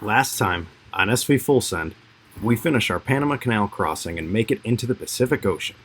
Last time, on SV Full Send, we finish our Panama Canal crossing and make it into the Pacific Ocean.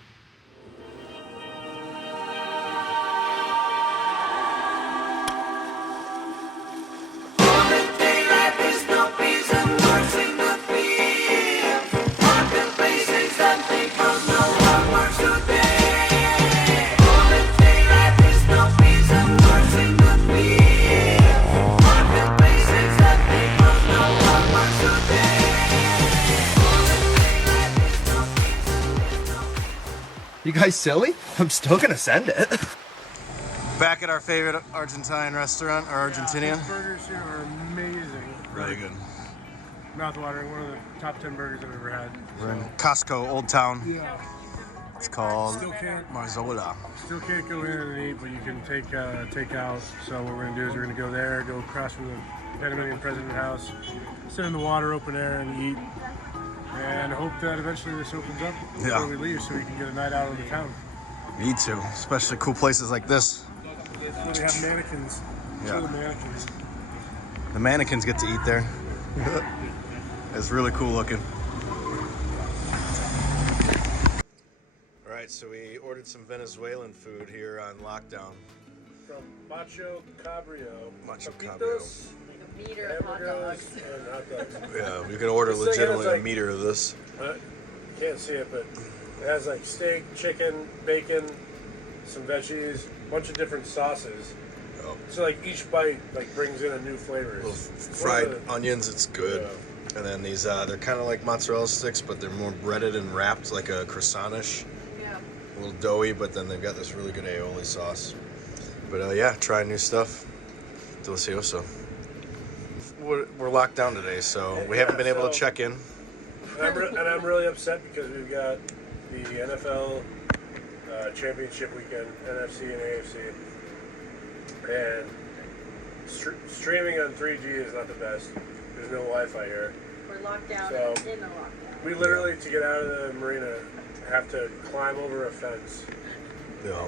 You guys silly? I'm still gonna send it. Back at our favorite Argentine restaurant, or Argentinian. These burgers here are amazing. Really good. Mouth-watering, one of the top 10 burgers I've ever had. We're in Costco, Old Town. Yeah. It's called Still can't Marzola. go in and eat, but you can take out. So what we're gonna do is we're gonna go there, go across from the Panamanian President House, sit in the water, open air, and eat. And hope that eventually this opens up before we leave, so we can get a night out of the town. Me too, especially cool places like this. Where they have mannequins. Yeah. The mannequins. The mannequins get to eat there. It's really cool looking. All right, so we ordered some Venezuelan food here on lockdown. From Macho Cabrio. Macho Taquitos, Like a meter of hot dogs. and hot dogs. Yeah, you can order This thing has, legitimately a like- meter of this. You can't see it, but it has like steak, chicken, bacon, some veggies, a bunch of different sauces. Oh. So like each bite like brings in a new flavor. Little fried onions, it's good. Yeah. And then these, they're kind of like mozzarella sticks, but they're more breaded and wrapped like a croissant-ish. Yeah. A little doughy, but then they've got this really good aioli sauce. But yeah, try new stuff. Delicioso. We're locked down today, so we haven't been able to check in. And I'm really upset because we've got the NFL championship weekend, NFC and AFC, and streaming on 3G is not the best. There's no Wi-Fi here. We're locked down So- in the lockdown. We literally, to get out of the marina, have to climb over a fence, Yeah.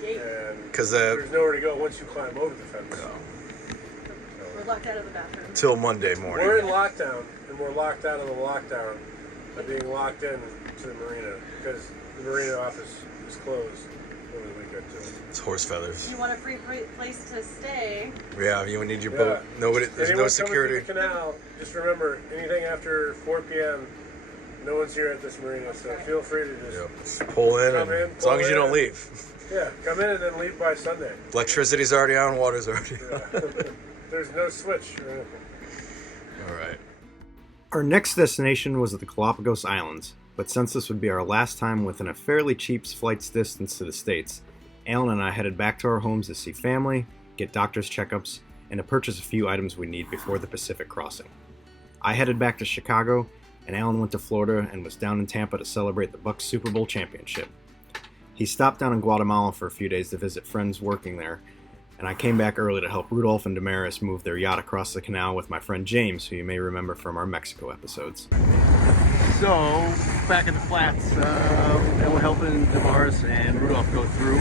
Gate. and Because there's nowhere to go once you climb over the fence. We're locked out of the bathroom. till Monday morning. We're in lockdown, and we're locked out of the lockdown by being locked in to the marina because the marina office is closed over the weekend too. It's horse feathers. If you want a free place to stay, Yeah, you need your boat. Nobody, there's Anyone no security. coming through the canal, just remember, anything after 4 p.m., no one's here at this marina, so feel free to just, Yep. Just pull in, Come and in, as long as you pull don't in. leave. yeah, come in and then leave by Sunday. Electricity's already on, water's already on. Yeah. There's no switch or anything. All right. Our next destination was at the Galapagos Islands, but since this would be our last time within a fairly cheap flight's distance to the States, Alan and I headed back to our homes to see family, get doctor's checkups, and to purchase a few items we need before the Pacific crossing. I headed back to Chicago, and Alan went to Florida and was down in Tampa to celebrate the Bucs Super Bowl championship. He stopped down in Guatemala for a few days to visit friends working there, and I came back early to help Rudolf and Damaris move their yacht across the canal with my friend James, who you may remember from our Mexico episodes. So, back in the flats, and we're helping Damaris and Rudolf go through.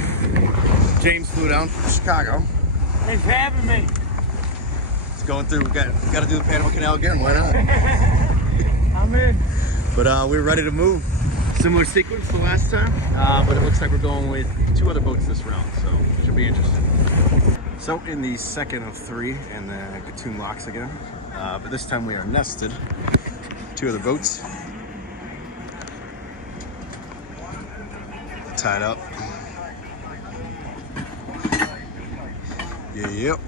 James flew down from Chicago. Thanks for having me. It's going through. We got to do the Panama Canal again. Why not? I'm in. But we're ready to move. Similar sequence to last time, but it looks like we're going with 2 other boats this round, so it should be interesting. So in the second of 3 in the Gatun locks again, but this time we are nested. 2 other boats. Tied up. Yep.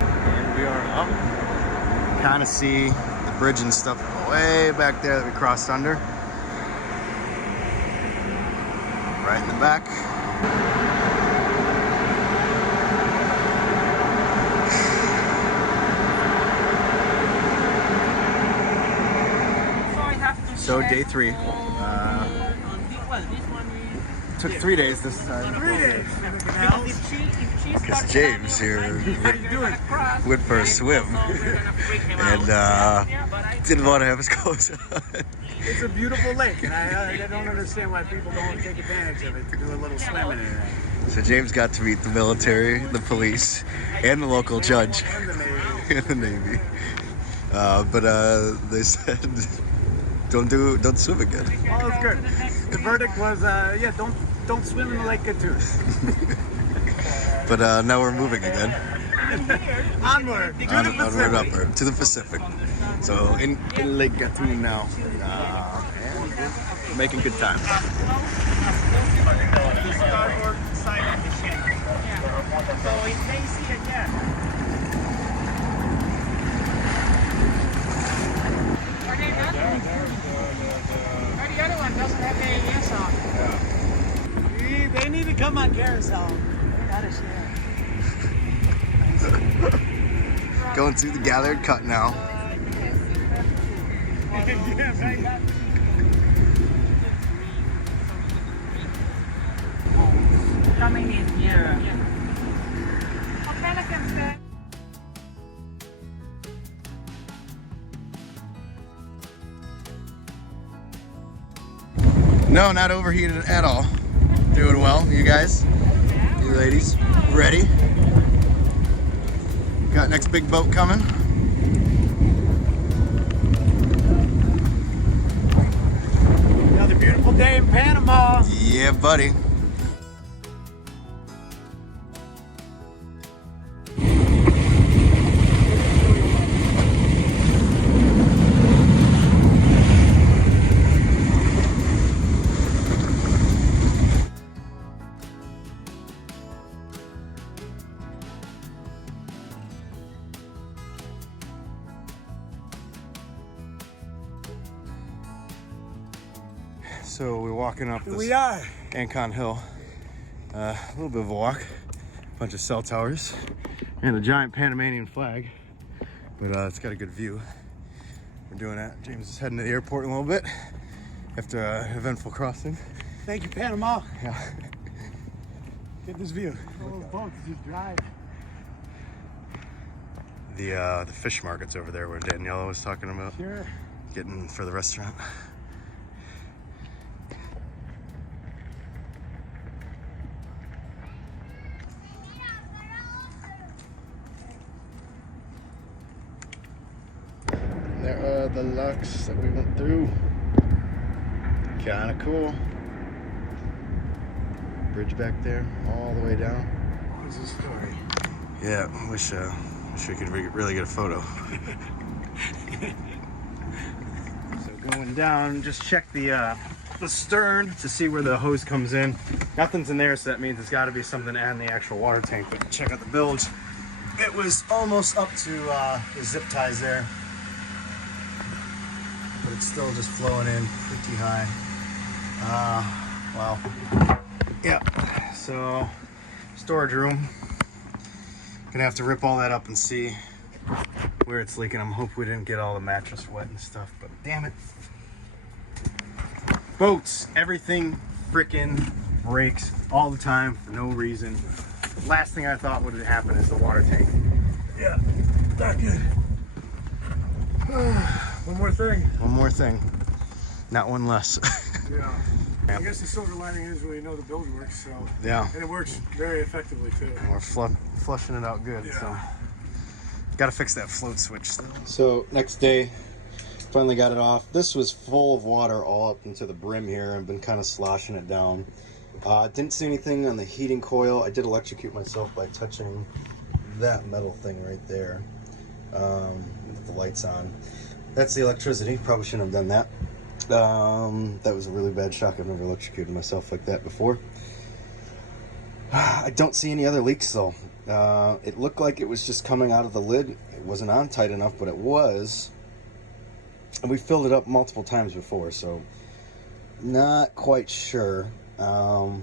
And we are up. Kind of see the bridge and stuff way back there that we crossed under. Right in the back. So day 3. Took 3 days this time. 3 days. Because James here went for a swim and didn't want to have his clothes on. It's a beautiful lake, and I don't understand why people don't take advantage of it to do a little swimming in it. So James got to meet the military, the police, and the local judge. And the Navy. in the Navy. But they said don't swim again. All is good. The verdict was, yeah, don't swim in the Lake Gatun. But now we're moving again. Onward to the Pacific. Upward to the Pacific. So in Lake Gatun now, and we're making good time. So we may see again. The other one doesn't have the AES on. They need to come on Carrousel. They gotta share. Going through the gathered cut now. Coming in here. No, not overheated at all. Doing well. You guys? You ladies? Ready? Got next big boat coming. Another beautiful day in Panama. Yeah, buddy. So we're walking up this Ancon Hill. A little bit of a walk, a bunch of cell towers, and a giant Panamanian flag. But it's got a good view. We're doing that. James is heading to the airport in a little bit after an eventful crossing. Thank you, Panama. Yeah. Get this view. All those boats just drive. The fish market's over there where Daniela was talking about. Sure. Getting for the restaurant. There are the locks that we went through. Kinda cool. Bridge back there, all the way down. What is this story? Yeah, wish we could really get a photo. So going down, just check the stern to see where the hose comes in. Nothing's in there, so that means it's got to be something in the actual water tank. But check out the bilge. It was almost up to the zip ties there, but it's still just flowing in pretty high. Wow. Yeah. So storage room. Gonna have to rip all that up and see where it's leaking. I'm hoping we didn't get all the mattress wet and stuff, but damn it. Boats, everything frickin' breaks all the time for no reason. Last thing I thought would happen is the water tank. Yeah, not good. One more thing. One more thing. Not one less. Yeah. I guess the silver lining is when you know the bilge works, so. Yeah. And it works very effectively too. And we're flushing it out good, Yeah. so. Gotta fix that float switch still. So next day, finally got it off. This was full of water all up into the brim here. I've been kind of sloshing it down. Didn't see anything on the heating coil. I did electrocute myself by touching that metal thing right there with the lights on. That's the electricity. Probably shouldn't have done that. That was a really bad shock. I've never electrocuted myself like that before. I don't see any other leaks though. It looked like it was just coming out of the lid. It wasn't on tight enough, but it was. And we filled it up multiple times before, so not quite sure. I'm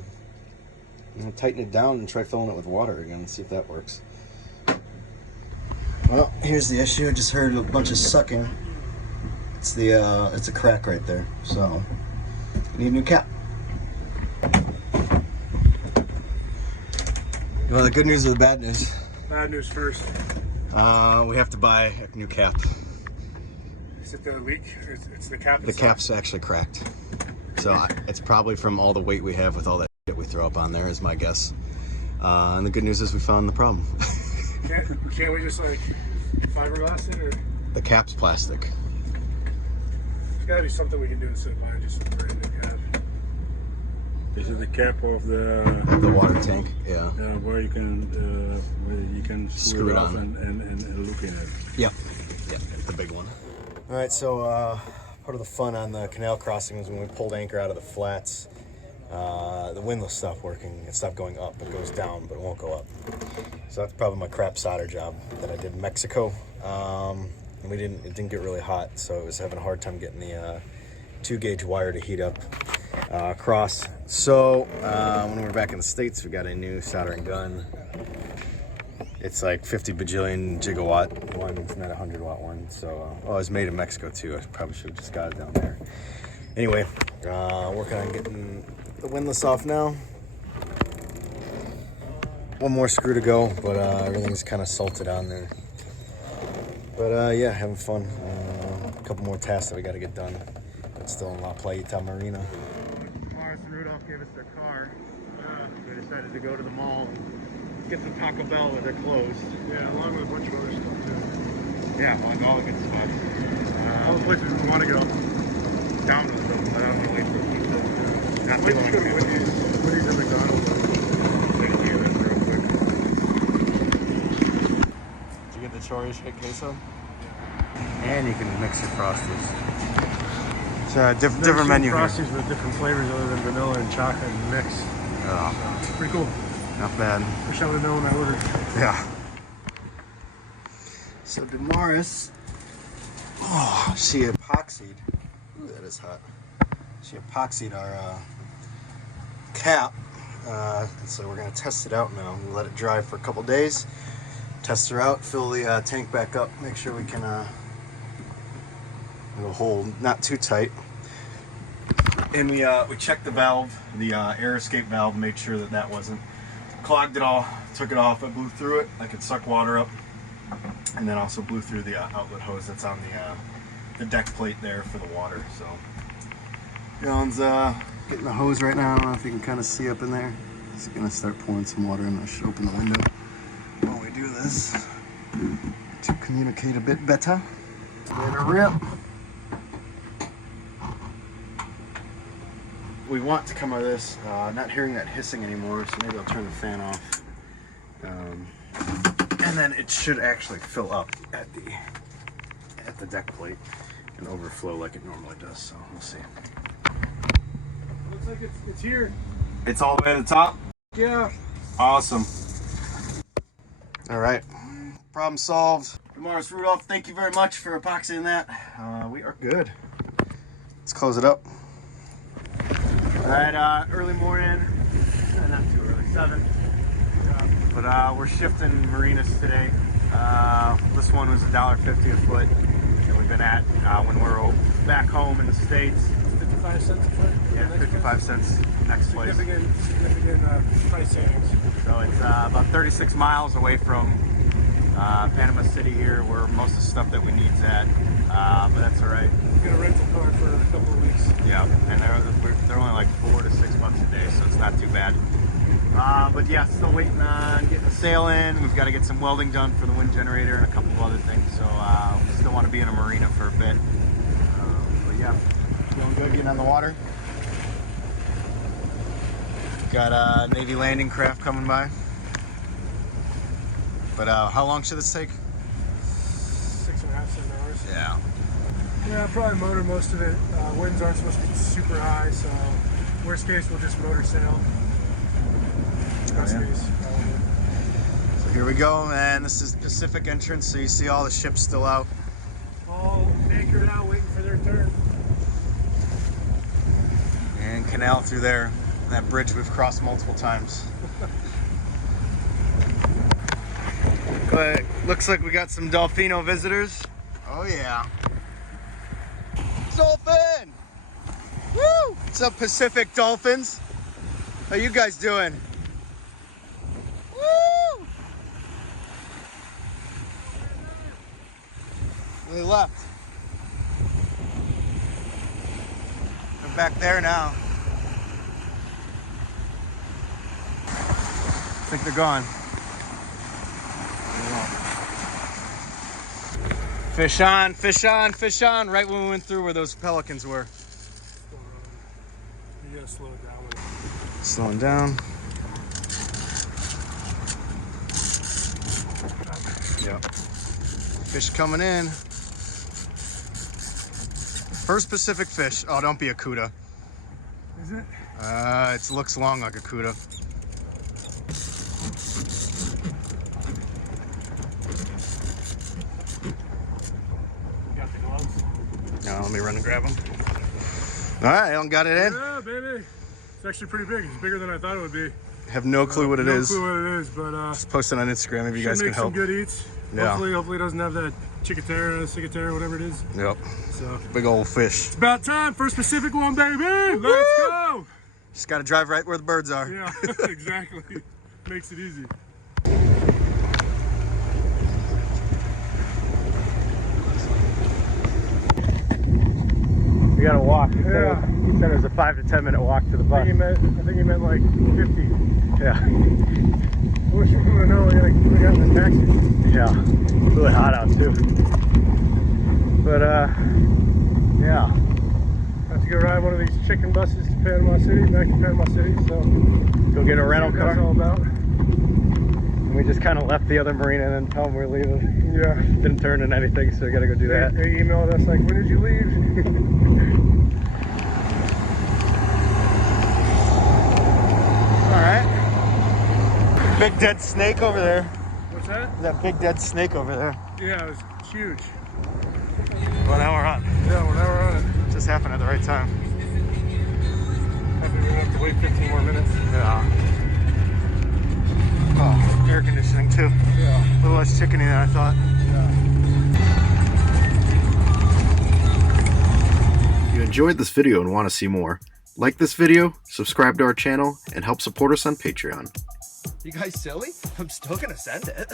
gonna tighten it down and try filling it with water again and see if that works. Well, here's the issue. I just heard a bunch of sucking. It's a crack right there, so I need a new cap. You want the good news or the bad news? Bad news first. We have to buy a new cap. Is it the leak? It's the cap. The cap's actually cracked. So it's probably from all the weight we have with all that shit we throw up on there is my guess. And the good news is we found the problem. Can't we just like Fiberglass it, or The cap's plastic. there's gotta be something we can do instead of buying just a brand new cap. Is it the cap of the The water tank, yeah. where you can screw it off on. and look in it? Yep. Yeah, the big one. All right, so part of the fun on the canal crossing was when we pulled anchor out of the flats. The windlass stopped working. It stopped going up. It goes down, but it won't go up. So that's probably my crap solder job that I did in Mexico. And it didn't get really hot, so it was having a hard time getting the 2-gauge wire to heat up across. So when we were back in the States, we got a new soldering gun. It's like 50 bajillion gigawatt one. It's not a 100-watt one. So it was made in Mexico too. I probably should have just got it down there. Anyway, working on getting the windlass off now. One more screw to go, but everything's kind of salted on there. But yeah, having fun. A couple more tasks that we got to get done. It's still in Playita Marina. Damaris and Rudolf gave us their car. We decided to go to the mall and get some Taco Bell, but they're closed. Yeah, along with a bunch of other stuff too. Yeah, well, all the good spots. All the places we want to go. Down to the middle, but I don't want to wait for pizza. Not Might too just go to long. Wendy's and McDonald's. Take a look at this real quick. Did you get the chorizo queso? And you can mix your frosties. It's a different menu here. Frosties with different flavors other than vanilla and chocolate and mix. Oh, Pretty cool. not bad. Wish I would have known when I ordered. Yeah. So Damaris, she epoxied. Ooh, that is hot. She epoxied our cap, and so we're gonna test it out now. We'll let it dry for a couple days. Test her out, fill the tank back up, make sure we can it'll hold not too tight. And we checked the valve, the air escape valve, made sure that wasn't clogged at all. Took it off, I blew through it. I could suck water up, and then also blew through the outlet hose that's on the deck plate there for the water. So Alan's getting the hose right now. I don't know if you can kind of see up in there. He's gonna start pouring some water, and I should open the window while we do this to communicate a bit better. Let her rip. We want to come out of this, not hearing that hissing anymore, so maybe I'll turn the fan off. And then it should actually fill up at the deck plate and overflow like it normally does, so we'll see. Looks like it's here. It's all the way to the top? Yeah. Awesome. All right, problem solved. Damaris Rudolf, thank you very much for epoxying that. We are good. Let's close it up. All right, early morning, not too early, 7. But we're shifting marinas today. This one was $1.50 a foot that we've been at when we're back home in the States. 55 cents a foot. Yeah, 55 cents next place. Significant price savings. So it's about 36 miles away from Panama City here, where most of the stuff that we need's at. But that's all right. We're gonna rent a car for a couple of weeks. Yeah, and they're only like $4 to $6 a day, so it's not too bad. But yeah, still waiting on getting the sail in. We've got to get some welding done for the wind generator and a couple of other things. So we still want to be in a marina for a bit. But yeah, feeling good getting on the water. Got a Navy landing craft coming by. But how long should this take? 6.5, 7 hours. Yeah. Yeah, probably motor most of it. Winds aren't supposed to be super high, so worst case we'll just motor sail. Best case, probably. So here we go, man. This is the Pacific entrance, so you see all the ships still out. All anchored out, waiting for their turn. And canal through there. That bridge we've crossed multiple times. But looks like we got some Dolphino visitors. Oh yeah. Dolphin! Woo! What's up, Pacific Dolphins? How you guys doing? Woo! They left. They're back there now. I think they're gone. Fish on, fish on, fish on, right when we went through where those pelicans were. You gotta slow it down. Slowing down. Yep. Fish coming in. First Pacific fish. Oh, don't be a cuda. Is it? It looks long like a cuda. Got the gloves? Now let me run and grab them. All right, Alan got it in. Yeah, baby. It's actually pretty big. It's bigger than I thought it would be. Have no clue what it is. No clue what it is, but Just post it on Instagram if you guys can make some help. good eats. Yeah. Hopefully it doesn't have that cicatera, whatever it is. Yep. So Big old fish. it's about time. First Pacific one, baby. Let's go. Just got to drive right where the birds are. Yeah, exactly. Makes it easy. We gotta walk. He Yeah. said it was a 5 to 10 minute walk to the I bus. think he meant like 50. Yeah. I wish we would have known we got in this taxi. Yeah. Really hot out too. But yeah. Have to go ride one of these chicken buses to Panama City, back to Panama City. So Go get a rental see what that's car. all about. And we just kind of left the other marina and then told them we're leaving. Yeah. Didn't turn in anything, so we gotta go do that. They emailed us like, when did you leave? Alright. Big dead snake over there. What's that? That big dead snake over there. Yeah, it was huge. Well, now we're on. Yeah, well, now we're on it. Just happened at the right time. I think we're gonna have to wait 15 more minutes. Yeah. Oh, air conditioning too. Yeah. A little less chickeny than I thought. If you enjoyed this video and want to see more, like this video, subscribe to our channel, and help support us on Patreon. You guys silly? I'm still gonna send it.